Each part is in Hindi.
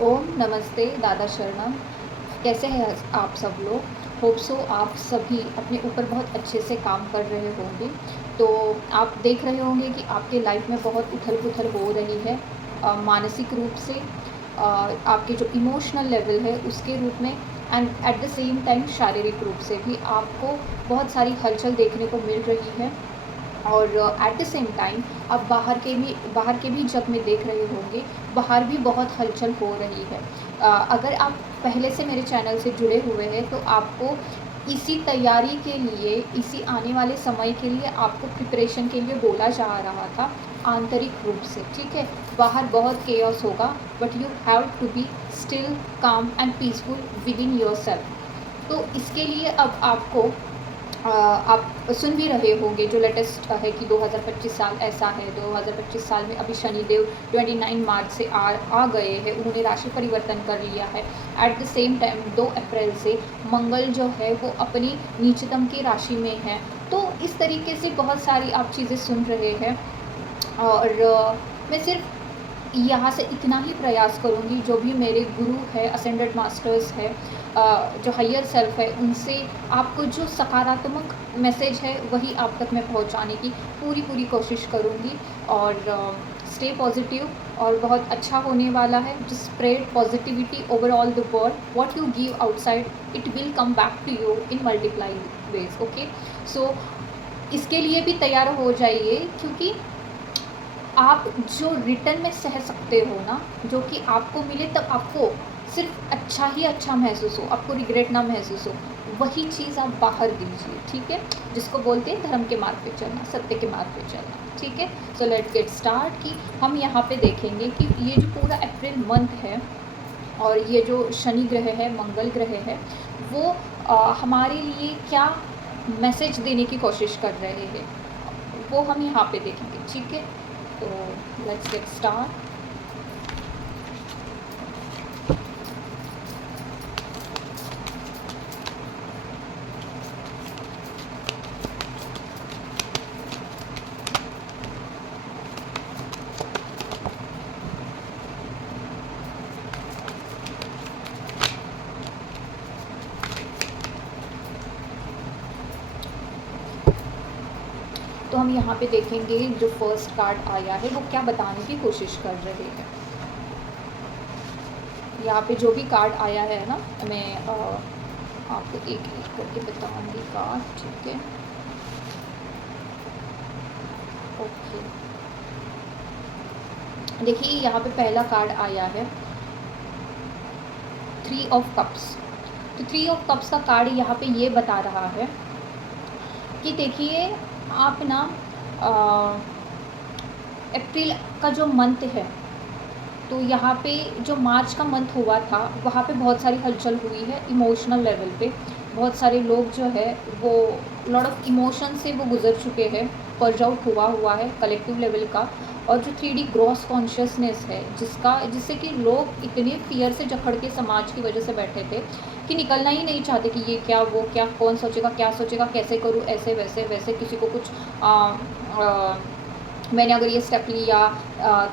ओम नमस्ते दादा शरणम। कैसे हैं आप सब लोग? होप सो आप सभी अपने ऊपर बहुत अच्छे से काम कर रहे होंगे। तो आप देख रहे होंगे कि आपके लाइफ में बहुत उथल-पुथल हो रही है, मानसिक रूप से, आपके जो इमोशनल लेवल है उसके रूप में, and at the same time शारीरिक रूप से भी आपको बहुत सारी हलचल देखने को मिल रही है। और एट द सेम टाइम आप बाहर के भी जग में देख रहे होंगे, बाहर भी बहुत हलचल हो रही है। अगर आप पहले से मेरे चैनल से जुड़े हुए हैं तो आपको इसी तैयारी के लिए, इसी आने वाले समय के लिए आपको प्रिपरेशन के लिए बोला जा रहा था, आंतरिक रूप से, ठीक है। बाहर बहुत केओस होगा, but you have to be still, calm and peaceful within yourself. तो इसके लिए अब आपको आप सुन भी रहे होंगे जो लेटेस्ट है कि 2025 साल ऐसा है। 2025 साल में अभी शनिदेव 29 मार्च से आ गए हैं, उन्होंने राशि परिवर्तन कर लिया है। एट द सेम टाइम 2 अप्रैल से मंगल जो है वो अपनी नीचतम की राशि में है। तो इस तरीके से बहुत सारी आप चीज़ें सुन रहे हैं। और मैं सिर्फ यहाँ से इतना ही प्रयास करूँगी, जो भी मेरे गुरु है, असेंडेड मास्टर्स है, जो हायर सेल्फ है, उनसे आपको जो सकारात्मक मैसेज है वही आप तक मैं पहुँचाने की पूरी कोशिश करूँगी। और स्टे पॉजिटिव, और बहुत अच्छा होने वाला है। Just spread positivity over all the world. What you give outside it will come back to you in multiply ways. Okay, so इसके लिए भी तैयार हो जाइए, क्योंकि आप जो रिटर्न में सह सकते हो ना, जो कि आपको मिले तब आपको सिर्फ अच्छा ही अच्छा महसूस हो, आपको रिग्रेट ना महसूस हो, वही चीज़ आप बाहर दीजिए, ठीक है। जिसको बोलते हैं धर्म के मार्ग पे चलना, सत्य के मार्ग पे चलना, ठीक है। So let's get start. कि हम यहाँ पे देखेंगे कि ये जो पूरा अप्रैल मंथ है, और ये जो शनि ग्रह है, मंगल ग्रह है, वो हमारे लिए क्या मैसेज देने की कोशिश कर रहे हैं, वो हम यहाँ पे देखेंगे, ठीक है। तो लेट्स गेट स्टार्ट। तो हम यहाँ पे देखेंगे जो फर्स्ट कार्ड आया है वो क्या बताने की कोशिश कर रहे हैं। यहाँ पे जो भी कार्ड आया है ना, मैं आपको एक एक करके बताऊंगी कार्ड, ठीक है। ओके, देखिए यहाँ पे पहला कार्ड आया है 3 ऑफ कप्स। तो 3 ऑफ कप्स का कार्ड यहाँ पे ये बता रहा है कि देखिए, आप ना अप्रैल का जो मंथ है, तो यहाँ पे जो मार्च का मंथ हुआ था वहाँ पे बहुत सारी हलचल हुई है इमोशनल लेवल पे। बहुत सारे लोग जो है वो लॉट ऑफ इमोशन से वो गुजर चुके हैं, पर्ज आउट हुआ है कलेक्टिव लेवल का। और जो 3D ग्रॉस कॉन्शियसनेस है, जिससे कि लोग इतने फियर से जकड़ के समाज की वजह से बैठे थे कि निकलना ही नहीं चाहते कि ये क्या वो क्या, कौन सोचेगा, क्या सोचेगा, कैसे करूँ, ऐसे वैसे वैसे, किसी को कुछ मैंने अगर ये स्टेप लिया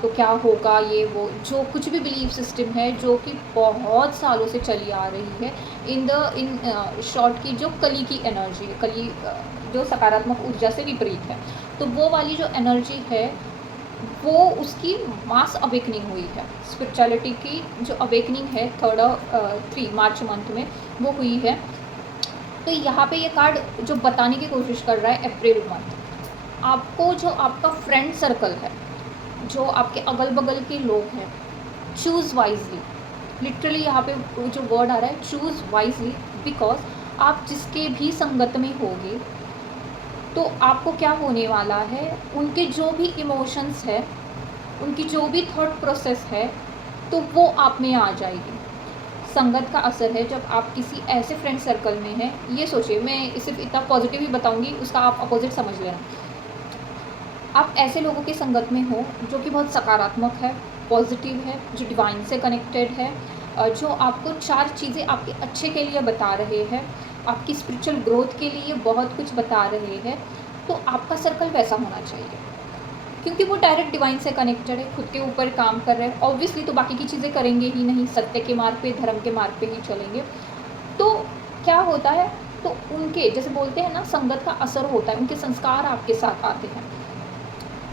तो क्या होगा, ये वो, जो कुछ भी बिलीफ सिस्टम है जो कि बहुत सालों से चली आ रही है इन शॉर्ट की जो कली की एनर्जी है, कली जो सकारात्मक ऊर्जा से विपरीत है, तो वो वाली जो एनर्जी है वो उसकी मास अवेकनिंग हुई है। स्पिरिचुअलिटी की जो अवेकनिंग है 3 मार्च मंथ में वो हुई है। तो यहाँ पे ये कार्ड जो बताने की कोशिश कर रहा है, अप्रैल मंथ आपको, जो आपका फ्रेंड सर्कल है, जो आपके अगल बगल के लोग हैं, चूज़ वाइजली। लिटरली यहाँ पे जो वर्ड आ रहा है चूज़ वाइजली, बिकॉज आप जिसके भी संगत में होगे तो आपको क्या होने वाला है, उनके जो भी इमोशंस है, उनकी जो भी थॉट प्रोसेस है, तो वो आप में आ जाएगी। संगत का असर है, जब आप किसी ऐसे फ्रेंड सर्कल में हैं, ये सोचिए, मैं सिर्फ इतना पॉजिटिव ही बताऊंगी, उसका आप अपोजिट समझ लेना। आप ऐसे लोगों की संगत में हो जो कि बहुत सकारात्मक है, पॉजिटिव है, जो डिवाइन से कनेक्टेड है, जो आपको 4 चीज़ें आपके अच्छे के लिए बता रहे हैं, आपकी स्पिरिचुअल ग्रोथ के लिए बहुत कुछ बता रहे हैं। तो आपका सर्कल वैसा होना चाहिए, क्योंकि वो डायरेक्ट डिवाइन से कनेक्टेड है, खुद के ऊपर काम कर रहे हैं ऑब्वियसली, तो बाकी की चीज़ें करेंगे ही नहीं, सत्य के मार्ग पे, धर्म के मार्ग पे ही चलेंगे। तो क्या होता है, तो उनके जैसे बोलते हैं ना, संगत का असर होता है, उनके संस्कार आपके साथ आते हैं।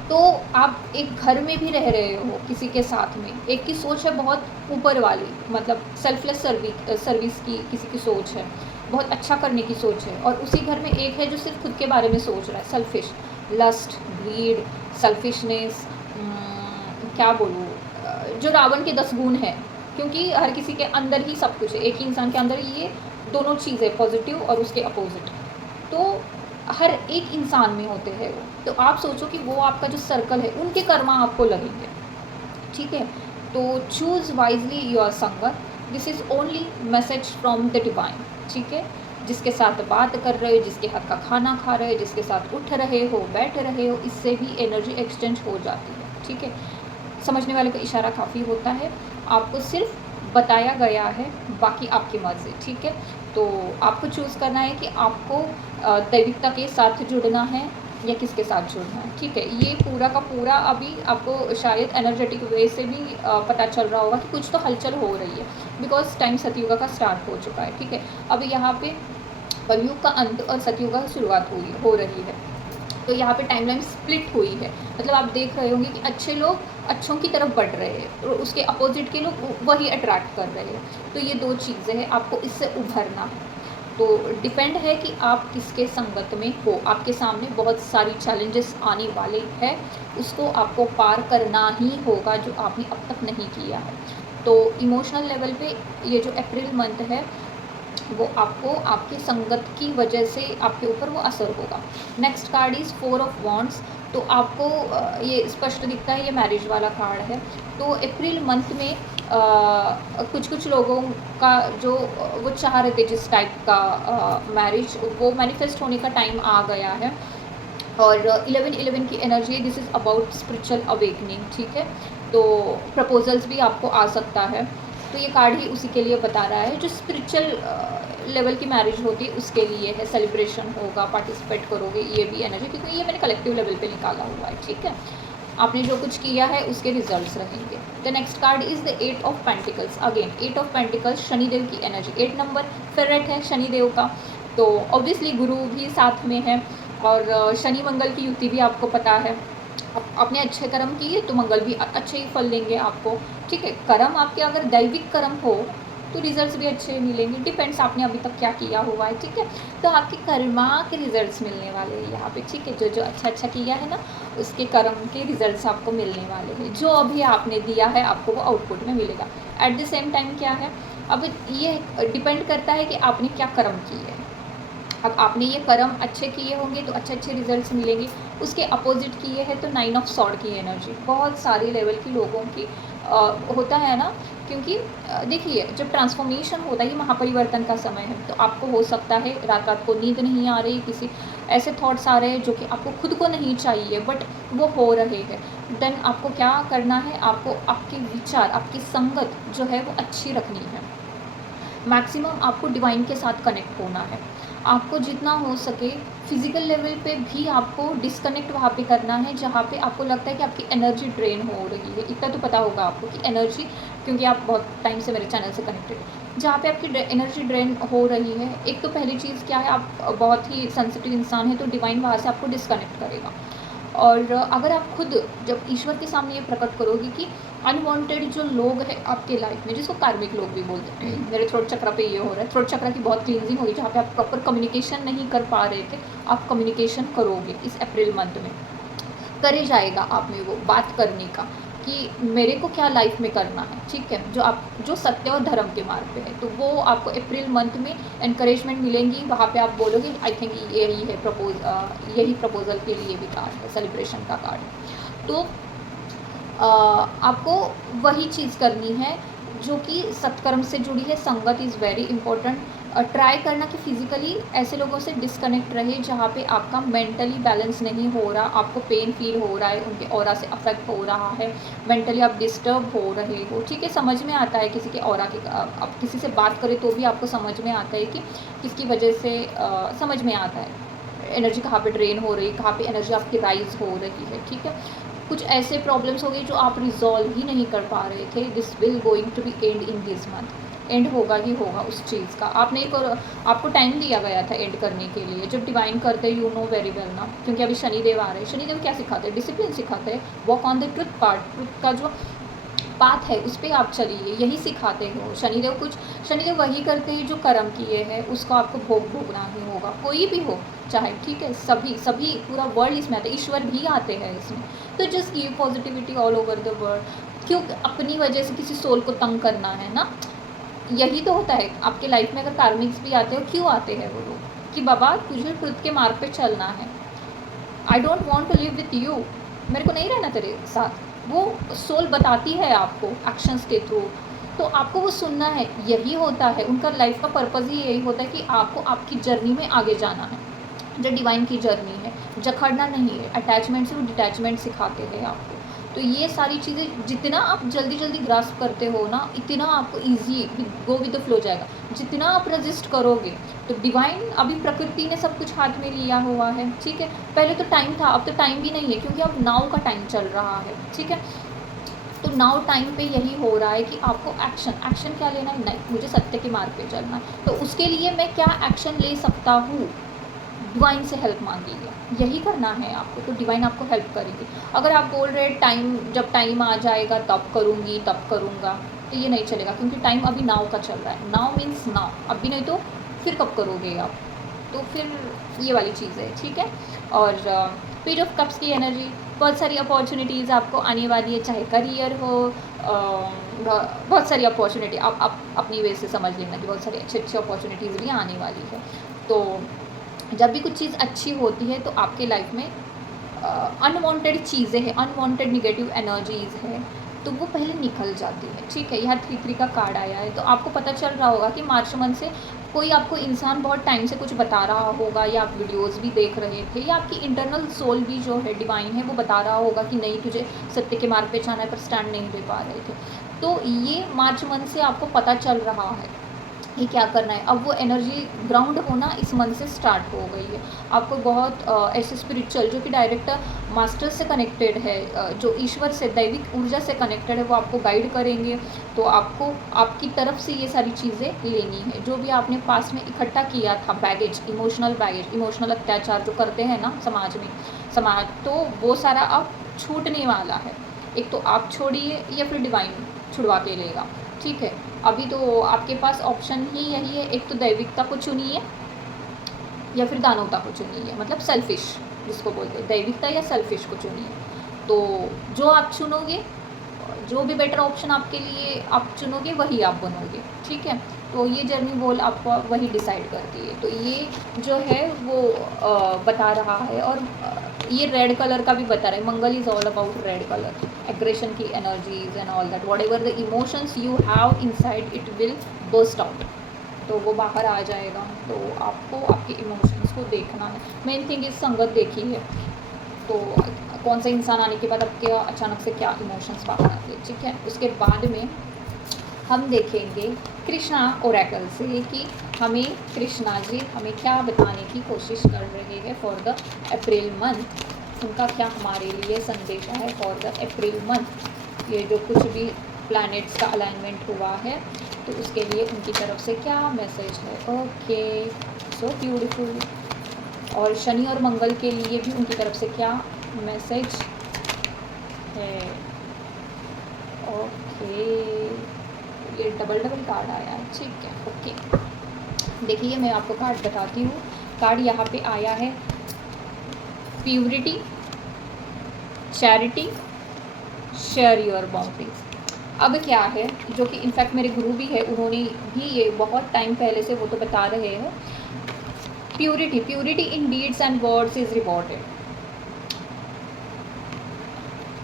तो आप एक घर में भी रह रहे हो किसी के साथ में, एक की सोच है बहुत ऊपर वाली, मतलब सेल्फलेस सर्विस की किसी की सोच है, बहुत अच्छा करने की सोच है, और उसी घर में एक है जो सिर्फ खुद के बारे में सोच रहा है, सेल्फिश, लस्ट, ग्रीड, सेल्फिशनेस, क्या बोलूँ, जो रावण के 10 गुण हैं, क्योंकि हर किसी के अंदर ही सब कुछ है, एक ही इंसान के अंदर ये दोनों चीज़ें, पॉजिटिव और उसके अपोजिट, तो हर एक इंसान में होते हैं वो। तो आप सोचो कि वो आपका जो सर्कल है, उनके कर्मा आपको लगेंगे, ठीक है। तो चूज़ वाइजली योर संगत, this is only message from the divine, ठीक है। जिसके साथ बात कर रहे हो, जिसके हाथ का खाना खा रहे हो, जिसके साथ उठ रहे हो, बैठ रहे हो, इससे भी एनर्जी एक्सचेंज हो जाती है, ठीक है। समझने वाले का इशारा काफ़ी होता है, आपको सिर्फ बताया गया है, बाकी आपकी मर्ज़ी, ठीक है। तो आपको चूज़ करना है कि आपको दैविकता के साथ जुड़ना है या किसके साथ जुड़ना है, ठीक है। ये पूरा का पूरा अभी आपको शायद एनर्जेटिक वे से भी पता चल रहा होगा कि कुछ तो हलचल हो रही है, बिकॉज टाइम सतयुग का स्टार्ट हो चुका है, ठीक है। अब यहाँ पे कलयुग का अंत और सतयुग का शुरुआत हो रही है, तो यहाँ पे टाइमलाइन स्प्लिट हुई है, मतलब आप देख रहे होंगे कि अच्छे लोग अच्छों की तरफ बढ़ रहे हैं और उसके अपोजिट के लोग वही अट्रैक्ट कर रहे हैं। तो ये 2 चीज़ें हैं, आपको इससे उभरना है। तो डिपेंड है कि आप किसके संगत में हो, आपके सामने बहुत सारी चैलेंजेस आने वाले हैं, उसको आपको पार करना ही होगा, जो आपने अब तक नहीं किया है। तो इमोशनल लेवल पे ये जो अप्रैल मंथ है, वो आपको आपकी संगत की वजह से आपके ऊपर वो असर होगा। Next card is 4 of wands, तो आपको ये स्पष्ट दिखता है, ये मैरिज वाला कार्ड है। तो अप्रैल मंथ में कुछ कुछ लोगों का जो वो चाह रहे थे जिस टाइप का मैरिज, वो मैनिफेस्ट होने का टाइम आ गया है। और 11-11 की energy, this is about spiritual awakening, ठीक है। तो प्रपोजल्स भी आपको आ सकता है, तो ये कार्ड ही उसी के लिए बता रहा है, जो स्पिरिचुअल लेवल की मैरिज होती है उसके लिए है, सेलिब्रेशन होगा, पार्टिसिपेट करोगे, ये भी एनर्जी, क्योंकि ये मैंने कलेक्टिव लेवल पे निकाला हुआ है, ठीक है। आपने जो कुछ किया है उसके रिजल्ट्स रहेंगे। The next card is the 8 of pentacles, again 8 of pentacles Shanidev की एनर्जी, 8 नंबर फेवरेट है शनिदेव का, तो ऑब्वियसली गुरु भी साथ में है, और शनि मंगल की युति भी आपको पता है। आपने अच्छे कर्म किए तो मंगल भी अच्छे ही फल देंगे आपको, ठीक है। कर्म आपके अगर दैविक कर्म हो तो रिजल्ट्स भी अच्छे मिलेंगे, डिपेंड्स आपने अभी तक क्या किया हुआ है, ठीक है। तो आपके कर्मा के रिजल्ट्स मिलने वाले हैं यहाँ पे, ठीक है। जो जो अच्छा अच्छा किया है ना, उसके कर्म के रिजल्ट्स आपको मिलने वाले हैं, जो अभी आपने दिया है आपको वो आउटपुट में मिलेगा। एट द सेम टाइम क्या है, अब ये डिपेंड करता है कि आपने क्या कर्म किए हैं। अब आपने ये कर्म अच्छे किए होंगे तो अच्छे अच्छे रिजल्ट्स मिलेंगे, उसके अपोजिट किए हैं तो 9 ऑफ सॉर्ड की एनर्जी बहुत सारे लेवल की लोगों की होता है ना, क्योंकि देखिए जब ट्रांसफॉर्मेशन होता है, ये महापरिवर्तन का समय है, तो आपको हो सकता है रात रात को नींद नहीं आ रही, किसी ऐसे थॉट्स आ रहे हैं जो कि आपको खुद को नहीं चाहिए बट वो हो रहे हैं। देन आपको क्या करना है, आपको आपके विचार, आपकी संगत जो है वो अच्छी रखनी है, मैक्सिमम आपको डिवाइन के साथ कनेक्ट होना है, आपको जितना हो सके फिज़िकल लेवल पे भी आपको डिस्कनेक्ट वहाँ पे करना है जहाँ पे आपको लगता है कि आपकी एनर्जी ड्रेन हो रही है। इतना तो पता होगा आपको कि एनर्जी, क्योंकि आप बहुत टाइम से मेरे चैनल से कनेक्टेड हैं, जहाँ पे आपकी एनर्जी ड्रेन हो रही है, एक तो पहली चीज़ क्या है, आप बहुत ही सेंसिटिव इंसान है, तो डिवाइन वहाँ से आपको डिस्कनेक्ट करेगा। और अगर आप खुद जब ईश्वर के सामने ये प्रकट करोगे कि अनवांटेड जो लोग हैं आपके लाइफ में, जिसको कार्मिक लोग भी बोलते हैं, मेरे थ्रोट चक्र पे ये हो रहा है, थ्रोट चक्र की बहुत क्लींजिंग होगी, जहाँ पे आप प्रॉपर कम्युनिकेशन नहीं कर पा रहे थे, आप कम्युनिकेशन करोगे इस अप्रैल मंथ में, करे जाएगा आप में वो बात करने का कि मेरे को क्या लाइफ में करना है, ठीक है, जो सत्य और धर्म के मार्ग पे है, तो वो आपको अप्रैल मंथ में एनकरेजमेंट मिलेंगी, वहाँ पे आप बोलोगे आई थिंक यही है यही प्रपोजल के लिए भी कार्ड है, सेलिब्रेशन का कार्ड। तो आपको वही चीज़ करनी है जो कि सत्कर्म से जुड़ी है, संगत इज़ वेरी इंपॉर्टेंट। ट्राई करना कि फिज़िकली ऐसे लोगों से डिस्कनेक्ट रहे जहाँ पे आपका मेंटली बैलेंस नहीं हो रहा, आपको पेन फील हो रहा है, उनके ऑरा से अफेक्ट हो रहा है, मेंटली आप डिस्टर्ब हो रहे हो, ठीक है। समझ में आता है किसी के ऑरा के, आप किसी से बात करें तो भी आपको समझ में आता है कि किसकी वजह से, समझ में आता है एनर्जी कहाँ पे ड्रेन हो रही है, कहाँ पे एनर्जी आपकी राइज हो रही है, ठीक है। कुछ ऐसे प्रॉब्लम्स हो गए जो आप रिजॉल्व ही नहीं कर पा रहे थे, this will going to be end in this month. End होगा ही होगा उस चीज़ का। आप नहीं करो, आपको टाइम दिया गया था एंड करने के लिए। जब डिवाइन करते यू नो वेरी वेल ना, क्योंकि अभी शनिदेव आ रहे हैं। शनिदेव क्या सिखाते हैं? डिसिप्लिन सिखाते हैं। Walk on the truth part, truth का जो पाथ है उस पर आप चलिए, यही सिखाते हो शनिदेव। कुछ शनिदेव वही करते हैं जो कर्म किए हैं उसको आपको भोग भोगना ही होगा, कोई भी हो चाहे, ठीक है। सभी सभी पूरा वर्ल्ड इसमें आता है, ईश्वर भी आते हैं इसमें। तो just give positivity all over the world. क्यों अपनी वजह से किसी सोल को तंग करना है ना? यही तो होता है आपके लाइफ में। अगर कार्मिक्स भी आते हो, क्यों आते हैं वो लोग? कि बाबा तुझे ट्रुथ के मार्ग पे चलना है। I don't want to live with you, मेरे को नहीं रहना तेरे साथ। वो सोल बताती है आपको एक्शंस के थ्रू, तो आपको वो सुनना है। यही होता है उनका लाइफ का पर्पज़ ही यही होता है कि आपको आपकी जर्नी में आगे जाना है, जो डिवाइन की जर्नी है। जखड़ना नहीं है, अटैचमेंट से वो डिटैचमेंट सिखाते हैं आपको। तो ये सारी चीज़ें जितना आप जल्दी जल्दी ग्रास्प करते हो ना, इतना आपको easy go with the flow जाएगा। जितना आप रजिस्ट करोगे, तो डिवाइन अभी प्रकृति ने सब कुछ हाथ में लिया हुआ है, ठीक है। पहले तो टाइम था, अब तो टाइम भी नहीं है, क्योंकि अब नाउ का टाइम चल रहा है, ठीक है। तो नाउ टाइम पे यही हो रहा है कि आपको एक्शन क्या लेना है? नहीं, मुझे सत्य के मार्ग पे चलना है। तो उसके लिए मैं क्या एक्शन ले सकता हूँ? डिवाइन से हेल्प मांगिए, यही करना है आपको। तो डिवाइन आपको हेल्प करेगी। अगर आप बोल रहे टाइम, जब टाइम आ जाएगा तब करूँगी तब करूँगा, तो ये नहीं चलेगा, क्योंकि टाइम अभी नाउ का चल रहा है। नाउ मीन्स नाउ, अभी नहीं तो फिर कब करोगे आप? तो फिर ये वाली चीज़ है, ठीक है। और पेज ऑफ कप्स की एनर्जी, बहुत सारी अपॉर्चुनिटीज़ आपको आने वाली है, चाहे करियर हो, बहुत सारी अपॉर्चुनिटी आप अपनी वे से समझ लेना कि बहुत सारी अच्छी अच्छी अपॉर्चुनिटीज़ भी आने वाली है। तो जब भी कुछ चीज़ अच्छी होती है तो आपके लाइफ में अनवांटेड चीज़ें हैं, अनवांटेड निगेटिव एनर्जीज़ है, तो वो पहले निकल जाती है, ठीक है। यहाँ 3-3 का कार्ड आया है, तो आपको पता चल रहा होगा कि मार्च मंथ से कोई आपको इंसान बहुत टाइम से कुछ बता रहा होगा, या आप वीडियोस भी देख रहे थे, या आपकी इंटरनल सोल भी जो है डिवाइन है वो बता रहा होगा कि नहीं तुझे सत्य के मार्ग पे जाना है, पर स्टैंड नहीं ले पा रहे थे। तो ये मार्च मंथ से आपको पता चल रहा है कि क्या करना है। अब वो एनर्जी ग्राउंड होना इस मंथ से स्टार्ट हो गई है। आपको बहुत ऐसे स्पिरिचुअल जो कि डायरेक्ट मास्टर से कनेक्टेड है, जो ईश्वर से, दैविक ऊर्जा से कनेक्टेड है, वो आपको गाइड करेंगे। तो आपको आपकी तरफ से ये सारी चीज़ें लेनी है। जो भी आपने पास में इकट्ठा किया था बैगेज, इमोशनल अत्याचार जो करते हैं ना समाज में, तो वो सारा अब छूटने वाला है। एक तो आप छोड़िए या फिर डिवाइन छुड़वा के लेगा, ठीक है। अभी तो आपके पास ऑप्शन ही यही है, एक तो दैविकता को चुनिए या फिर दानवता को चुनिए, मतलब सेल्फिश जिसको बोलते हैं, दैविकता या सेल्फिश को चुनिए। तो जो आप चुनोगे, जो भी बेटर ऑप्शन आपके लिए आप चुनोगे वही आप बनोगे, ठीक है। तो ये जर्नी गोल आपको वही डिसाइड करती है। तो ये जो है वो बता रहा है। और ये रेड कलर का भी बता रहा है, Mangal is all about red colour, aggression की energies and all that, whatever the emotions you have inside it will burst out, तो वो बाहर आ जाएगा। तो आपको आपके इमोशंस को देखना है। मेन थिंग इज संगत देखी है, तो कौन सा इंसान आने के बाद आपके अचानक से क्या इमोशंस बाहर आते हैं, ठीक है। उसके बाद में हम देखेंगे कृष्णा ओरेकल से कि हमें कृष्णा जी हमें क्या बताने की कोशिश कर रहे हैं फॉर द अप्रैल मंथ। उनका क्या हमारे लिए संदेश है फॉर द अप्रैल मंथ। ये जो कुछ भी प्लैनेट्स का अलाइनमेंट हुआ है, तो उसके लिए उनकी तरफ से क्या मैसेज है। Okay, so beautiful. और शनि और मंगल के लिए भी उनकी तरफ से क्या मैसेज है। ओके, ये डबल कार्ड आया है, ठीक है। ओके, देखिए मैं आपको कार्ड बताती हूँ। कार्ड यहाँ पे आया है purity, charity, share your boundaries. अब क्या है, जो कि इनफैक्ट मेरे गुरु भी है, उन्होंने भी ये बहुत टाइम पहले से वो तो बता रहे हैं। Purity in deeds and words is rewarded.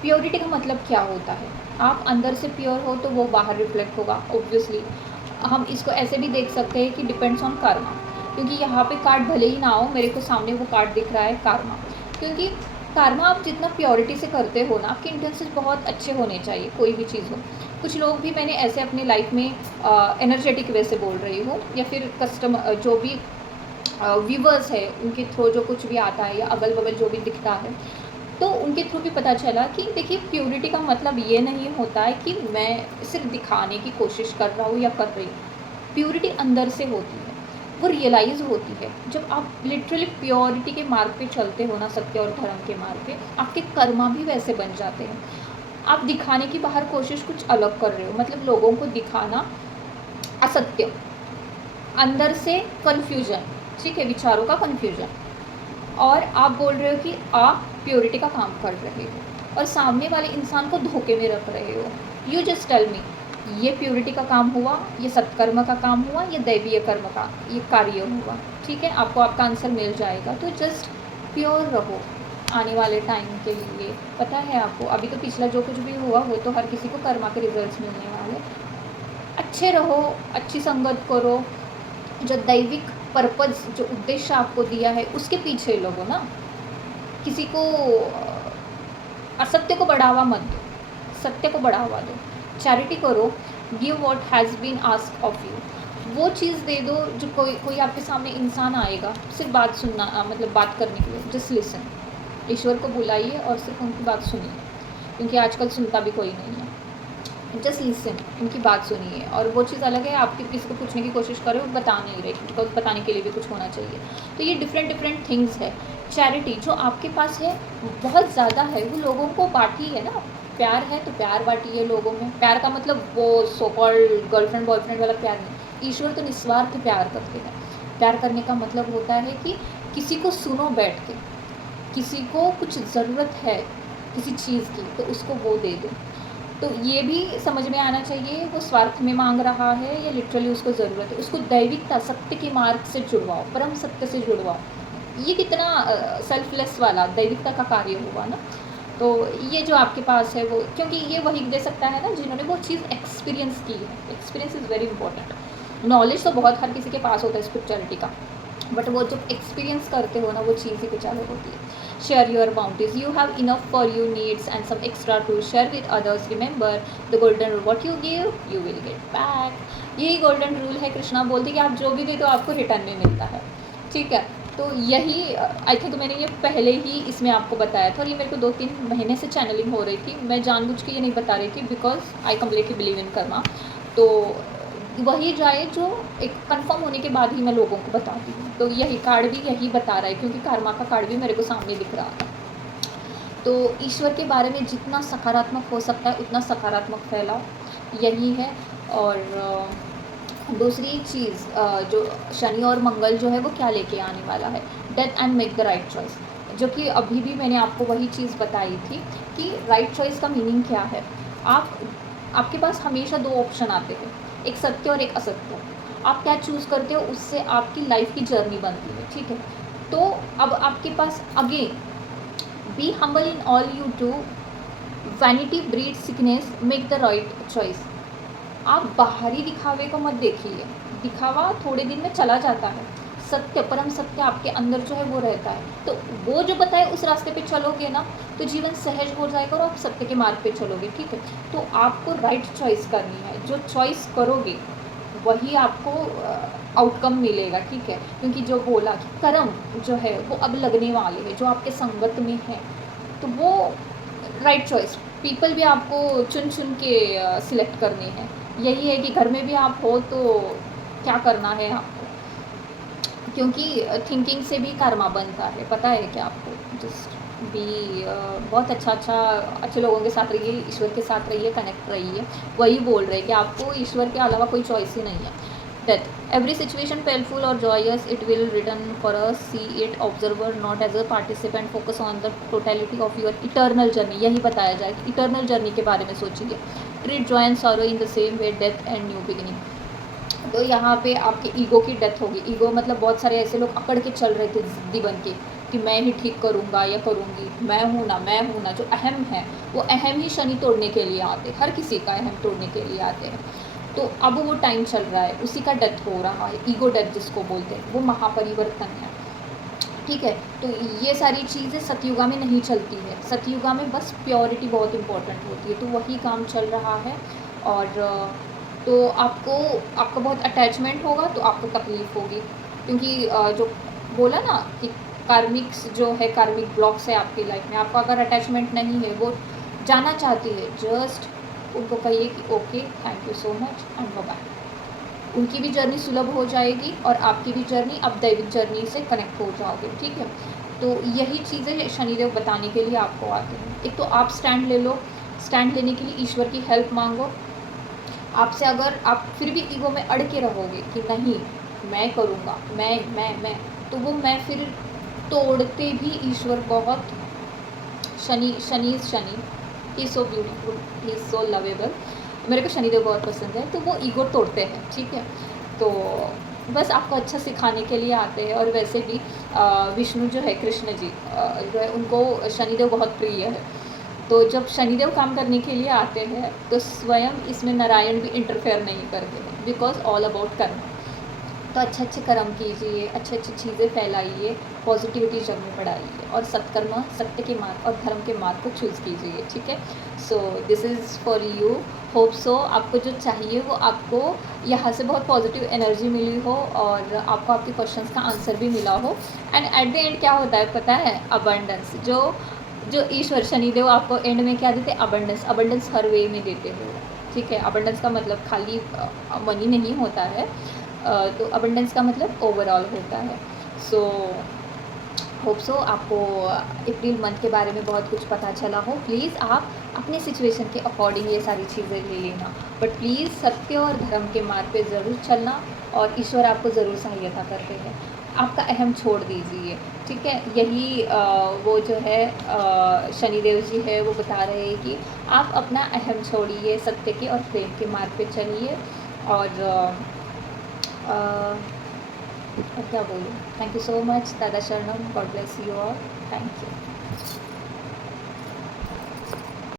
Purity का मतलब क्या होता है? आप अंदर से प्योर हो तो वो बाहर रिफ्लेक्ट होगा ऑब्वियसली। हम इसको ऐसे भी देख सकते हैं कि डिपेंड्स ऑन कर्मा, क्योंकि यहाँ पे कार्ड भले ही ना हो, मेरे को सामने वो कार्ड दिख रहा है कर्मा, क्योंकि कर्मा आप जितना प्योरिटी से करते हो ना, आपके इंटेंशंस बहुत अच्छे होने चाहिए, कोई भी चीज़ हो। कुछ लोग भी मैंने ऐसे अपनी लाइफ में एनर्जेटिक वे से बोल रही हूँ, या फिर जो भी व्यूवर्स है उनके थ्रू जो कुछ भी आता है, या अगल बगल जो भी दिखता है, तो उनके थ्रू भी पता चला कि देखिए प्योरिटी का मतलब ये नहीं होता है कि मैं सिर्फ दिखाने की कोशिश कर रहा हूँ या कर रही हूँ। प्योरिटी अंदर से होती है, वो रियलाइज़ होती है जब आप लिटरली प्योरिटी के मार्ग पे चलते हो ना, सत्य और धर्म के मार्ग पे, आपके कर्मा भी वैसे बन जाते हैं। आप दिखाने की बाहर कोशिश कुछ अलग कर रहे हो, मतलब लोगों को दिखाना असत्य, अंदर से कन्फ्यूजन, ठीक है, विचारों का कन्फ्यूजन, और आप बोल रहे हो कि आप प्योरिटी का काम कर रहे हो और सामने वाले इंसान को धोखे में रख रहे हो। यू जस्ट टेल मी, ये प्योरिटी का काम हुआ, ये सत्कर्म का काम हुआ, ये दैवीय कर्म का ये कार्य हुआ, ठीक है, आपको आपका आंसर मिल जाएगा। तो जस्ट प्योर रहो आने वाले टाइम के लिए। पता है आपको, अभी तो पिछला जो कुछ भी हुआ वो तो हर किसी को कर्मा के रिजल्ट्स मिलने वाले। अच्छे रहो, अच्छी संगत करो, जो दैविक पर्पज़, जो उद्देश्य आपको दिया है उसके पीछे लगो ना। किसी को असत्य को बढ़ावा मत दो, सत्य को बढ़ावा दो। चैरिटी करो, give what has been asked of you. वो चीज़ दे दो जो कोई आपके सामने इंसान आएगा सिर्फ बात सुनना, मतलब बात करने के लिए, जस्ट लिसन। ईश्वर को बुलाइए और सिर्फ उनकी बात सुनिए, क्योंकि आजकल सुनता भी कोई नहीं है। जस्ट लिसन, उनकी बात सुनिए। और वो चीज़ अलग है, आपके किसी को पूछने की कोशिश करें, वो बता नहीं रहे, बिकॉज बताने के लिए भी कुछ होना चाहिए। तो ये डिफरेंट थिंग्स है। चैरिटी जो आपके पास है बहुत ज़्यादा है, वो लोगों को बांटिए ना। प्यार है तो प्यार बांटिए लोगों में। प्यार का मतलब वो सो कॉल्ड गर्लफ्रेंड बॉयफ्रेंड वाला प्यार नहीं। ईश्वर तो निस्वार्थ प्यार करते हैं। प्यार करने का मतलब होता है कि किसी को सुनो बैठ के, किसी को कुछ ज़रूरत है किसी चीज़ की तो उसको वो दे दो। तो ये भी समझ में आना चाहिए, वो स्वार्थ में मांग रहा है या लिटरली उसको ज़रूरत है। उसको दैविकता, सत्य के मार्ग से जुड़वाओ, परम सत्य से जुड़वाओ। ये कितना सेल्फलेस वाला दैविकता का कार्य हुआ ना। तो ये जो आपके पास है वो, क्योंकि ये वही दे सकता है ना जिन्होंने वो चीज़ एक्सपीरियंस की है। Experience is very important. Knowledge तो बहुत हर किसी के पास होता है स्पिरिचुअलिटी का, बट वो जब एक्सपीरियंस करते हो ना, वो चीज़ ही कुछ अलग होती है। Share your bounties. You have enough for your needs and some extra to share with others. Remember the golden rule: what you give, you will get back. यही गोल्डन रूल है। कृष्णा बोलते कि आप जो भी दे दो आपको रिटर्न में मिलता है, ठीक है। तो यही आई थिंक मैंने ये पहले ही इसमें आपको बताया था, और ये मेरे को 2-3 महीने से चैनलिंग हो रही थी। मैं जानबूझ के ये नहीं बता रही थी, because I completely believe in Karma. तो वही जाए जो एक कंफर्म होने के बाद ही मैं लोगों को बताती हूँ। तो यही कार्ड भी यही बता रहा है, क्योंकि कर्मा का कार्ड भी मेरे को सामने दिख रहा था। तो ईश्वर के बारे में जितना सकारात्मक हो सकता है उतना सकारात्मक फैलाओ, यही है। और दूसरी चीज़, जो शनि और मंगल जो है वो क्या लेके आने वाला है, death and make the right choice, जो कि अभी भी मैंने आपको वही चीज़ बताई थी कि राइट चॉइस का मीनिंग क्या है। आपके पास हमेशा 2 ऑप्शन आते हैं, एक सत्य और एक असत्य। आप क्या चूज़ करते हो उससे आपकी लाइफ की जर्नी बनती है, ठीक है। तो अब आपके पास again, be humble in all you do, vanity breed sickness, make the right choice. आप बाहरी दिखावे को मत देखिए, दिखावा थोड़े दिन में चला जाता है। सत्य, परम सत्य आपके अंदर जो है वो रहता है। तो वो जो बताए उस रास्ते पे चलोगे ना, तो जीवन सहज हो जाएगा और आप सत्य के मार्ग पे चलोगे, ठीक है। तो आपको राइट चॉइस करनी है। जो चॉइस करोगे वही आपको आउटकम मिलेगा, ठीक है। क्योंकि जो बोला कि कर्म जो है वो अब लगने वाले हैं, जो आपके संगत में है, तो वो राइट चॉइस। पीपल भी आपको चुन चुन के सिलेक्ट करने हैं। यही है कि घर में भी आप हो तो क्या करना है आपको, क्योंकि थिंकिंग से भी कर्मा बनता है, पता है क्या आपको। जस्ट भी बहुत अच्छे लोगों के साथ रहिए, ईश्वर के साथ रहिए, कनेक्ट रहिए। वही बोल रहे हैं कि आपको ईश्वर के अलावा कोई चॉइस ही नहीं है। डेथ एवरी सिचुएशन पेनफुल और joyous, it will return for us, see it observer not as a participant, focus on the totality of your eternal journey. यही बताया जाए कि इटर्नल जर्नी के बारे में सोचिए। Treat Joy and sorrow in the same way, death and new beginning. तो यहाँ पे आपके ईगो की डेथ होगी। ईगो मतलब बहुत सारे ऐसे लोग अकड़ के चल रहे थे ज़िद्दी बन के कि मैं ही ठीक करूँगा या करूँगी, मैं हूँ ना। जो अहम है वो अहम ही शनि तोड़ने के लिए आते, हर किसी का अहम तोड़ने के लिए आते हैं। तो अब वो टाइम चल रहा है, उसी का डेथ हो रहा है। ईगो डेथ जिसको बोलते हैं, वो महापरिवर्तन है, ठीक है। तो ये सारी चीज़ें सतयुगा में नहीं चलती है। सतयुगा में बस प्योरिटी बहुत इंपॉर्टेंट होती है, तो वही काम चल रहा है। और तो आपका बहुत अटैचमेंट होगा तो आपको तकलीफ़ होगी, क्योंकि जो बोला ना कि कार्मिक्स जो है, कार्मिक ब्लॉक्स है आपकी लाइफ में, आपका अगर अटैचमेंट नहीं है, वो जाना चाहती है, जस्ट उनको कहिए कि okay, thank you so much and bye bye. उनकी भी जर्नी सुलभ हो जाएगी और आपकी भी जर्नी, अब दैविक जर्नी से कनेक्ट हो जाओगे, ठीक है। तो यही चीज़ें शनिदेव बताने के लिए आपको आते हैं। एक तो आप स्टैंड ले लो, स्टैंड लेने के लिए ईश्वर की हेल्प मांगो। आपसे अगर आप फिर भी ईगो में अड़ के रहोगे कि नहीं मैं करूँगा, मैं, तो वो मैं फिर तोड़ते भी ईश्वर बहुत, Shani is Shani, he is so beautiful, he is so lovable, मेरे को शनिदेव बहुत पसंद है, तो वो ईगो तोड़ते हैं, ठीक है। तो बस आपको अच्छा सिखाने के लिए आते हैं। और वैसे भी विष्णु जो है, कृष्ण जी जो है, उनको शनिदेव बहुत प्रिय है। तो जब शनिदेव काम करने के लिए आते हैं तो स्वयं इसमें नारायण भी इंटरफेयर नहीं करते हैं, बिकॉज ऑल अबाउट कर्म। तो अच्छे अच्छे कर्म कीजिए, अच्छी अच्छी चीज़ें फैलाइए, पॉजिटिविटी जग में बढ़ाइए और सत्कर्म, सत्य के मार्ग और धर्म के मार्ग को चूज़ कीजिए, ठीक है। So this is for you. Hope so आपको जो चाहिए वो आपको यहाँ से बहुत पॉजिटिव एनर्जी मिली हो और आपको आपके क्वेश्चंस का आंसर भी मिला हो। एंड एट द एंड क्या होता है पता है, अबंडेंस। जो ईश्वर शनिदेव आपको एंड में क्या देते हैं, अबंडेंस। अबंडेंस हर वे में देते हैं, ठीक है। अबंडेंस का मतलब खाली मनी नहीं होता है, तो अबंडेंस का मतलब ओवरऑल होता है। सो होप सो आपको अप्रैल मंथ के बारे में बहुत कुछ पता चला हो। प्लीज़ आप अपने सिचुएशन के अकॉर्डिंग ये सारी चीज़ें ले लेना, बट प्लीज़ सत्य और धर्म के मार्ग पे ज़रूर चलना और ईश्वर आपको ज़रूर सहायता करते हैं। आपका अहम छोड़ दीजिए, ठीक है। यही वो जो है शनिदेव जी है, वो बता रहे हैं कि आप अपना अहम छोड़िए, सत्य के और प्रेम के मार्ग पे चलिए। और क्या बोलूँ, थैंक यू सो मच दादा शरणम, God bless you all, thank you.